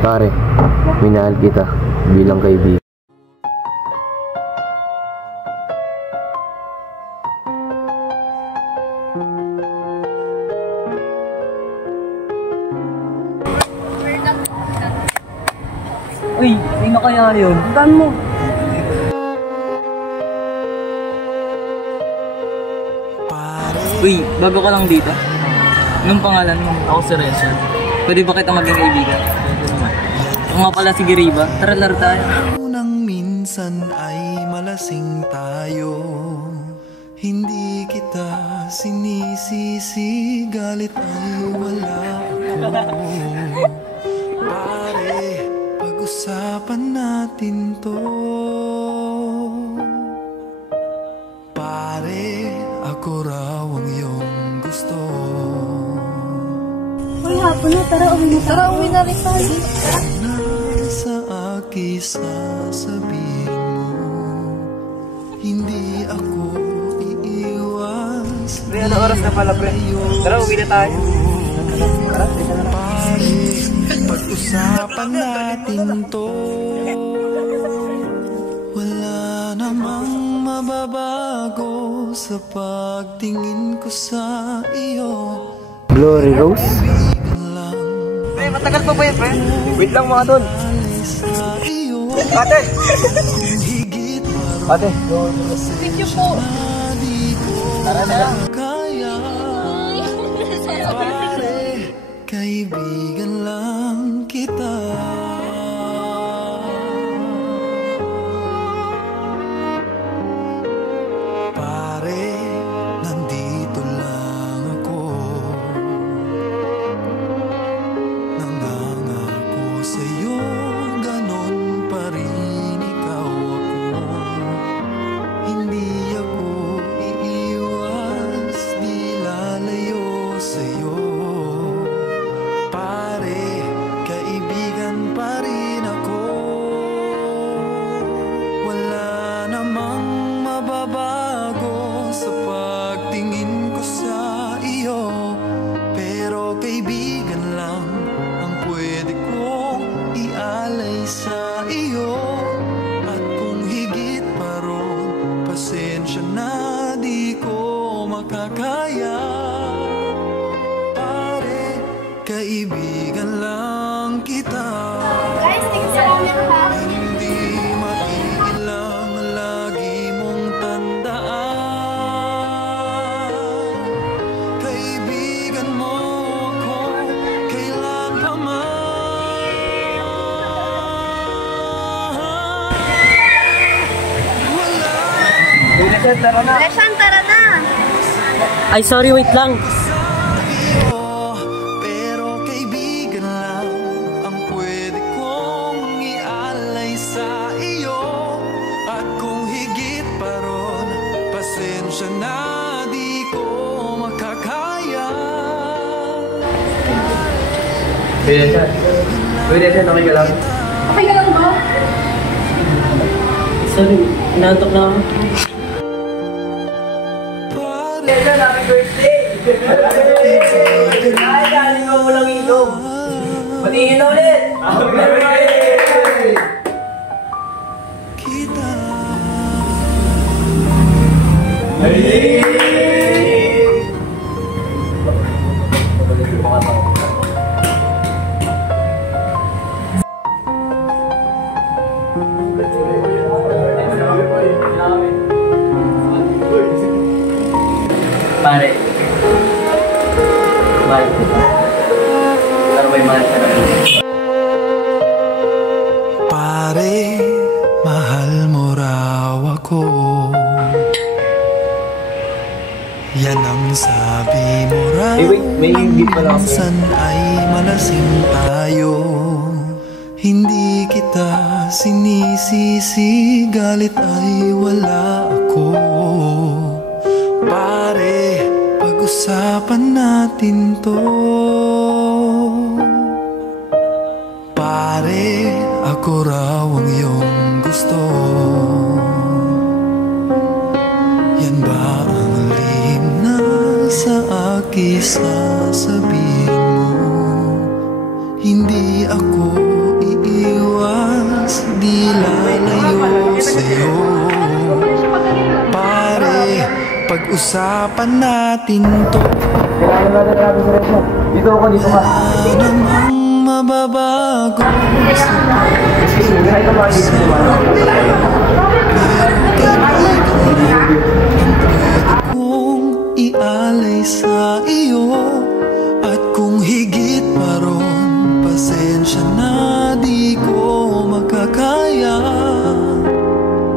Pare, minahal kita bilang kaibigan. Uy, sino kaya yun? Saan mo? Uy, bago ka lang dito? Anong pangalan mo? Ako si Reza. Pwede ba kita maging kaibigan? Pwede naman. Ako nga pala si Giriba. Tara, laro tayo. Unang minsan ay malasing tayo. Hindi kita sinisisi, galit ay wala ako. Pare, pag-usapan natin to. Pare, ako raw ang iyong gusto. Uy, hapon na. Tara, uwi na. Tara, uwi na rin tayo. Sa akin sasabihin mo, hindi ako iiwas. Pre, ano oras na pala, pre? Tara, uwi na tayo. Tara, pare, pag-usapan natin to. Wala namang mababago sa pagtingin ko sa iyo. Glory Rose? Pre, matagal pa ba yan, pre? Wait lang mga tol. Ate! Ate! Video po. Tara na lang. Pare, kaibigan lang kita. Pare, nandito lang ako. Nangangako sa'yo, ganon pa rin ikaw ako. Hindi ako iiwas, di lalayo sa'yo. Pare, kaibigan pa rin ako. Wala namang mababago sa pagtingin ko sa iyo. Pero kaibigan lang ang pwede kong ialay sa iyo. At kung higit pa ron, pasensya na di ko makakaya. Pare, kaibigan lang kita. Guys, thanks sa kami ha. Hindi maiilang lagi mong tandaan. Kaibigan mo ako kailan pa man. Wala Lesson, tara na. Leshan, tara na. Ay, sorry, wait lang. iyo, pero kaibigan lang ang pwede kong ialay sa iyo. At kung higit pa ron, pasensya na di ko makakaya. Pwede siya. Pwede siya, okay ka lang. Okay ka lang ba? Sorry, inaantok na ako. Pare, Happy birthday! Ay, galing mo lang ilong. Patingin na ulit! Happy birthday! kita. Pare, mahal ko ba? Pero may mahal ka na. Pare, mahal mo raw ako. Yan ang sabi mo raw. wait, may hindi pala ako. Minsan ay malasing tayo. Hindi kita sinisisi, galit ay wala ako. Pare, pag-usapan natin to. Pare, ako raw ang iyong gusto. Yan ba ang lihim na sa akin sasabihin mo? Hindi ako Pag-usapan natin to. Kailangan natin natin sa resya. Dito ako, dito ka. Namang mababago Kahit ang mga dito kung ialay sa iyo. At kung higit pa ron, pasensya na di ko makakaya.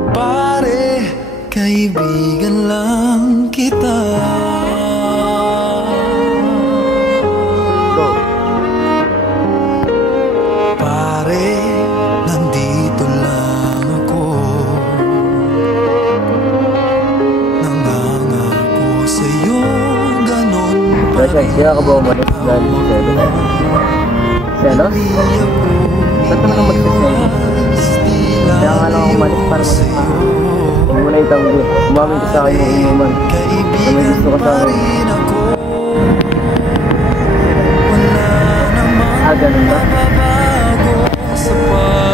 Pare, kaibigan lang kita. Pare, nandito lang ako. Nangangako sa'yo, ganon pa Resya, kaya ka ba umalis dahil si Selo? Selo? Ba't ka naman mag-selo? Kaya nga lang ako umalis para sa hindi mo na itanggi. Umamin ka sa akin yung inuman. Na may gusto ka sa akin. Ah, ganun ba?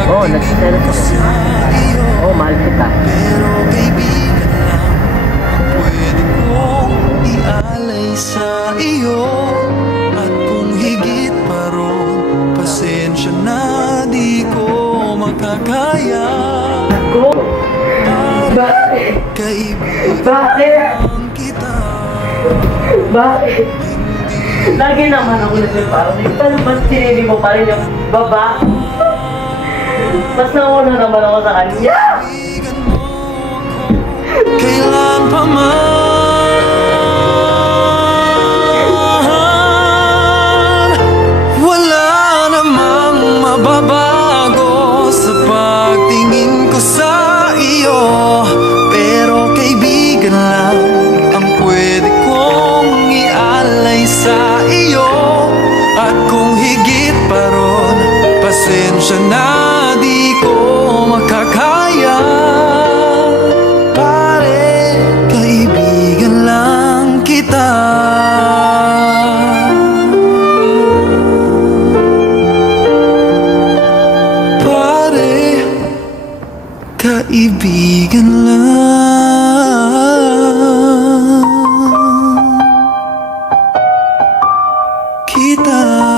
Oo, nagsiselo ka. Oo, mahal kita. pero kaibigan lang ang pwede kong ialay sa iyo. At kung higit pa ron, pasensya na di ko makakaya. Ko? Bakit? Kaibigan Bakit? lang kita. Bakit? Lagi naman ako nagsiparang pero ba't sinili mo pa rin yung baba? Mas nauna naman ako sa kanya! Kaibigan mo ako, kailan pa man. Wala namang mababago sa pagtingin ko sa iyo. Pero kaibigan lang ang pwede kong ialay sa iyo. At kung higit pa ron, pasensya na di ko makakaya. Pare, kaibigan lang kita. Pare, kaibigan lang kita.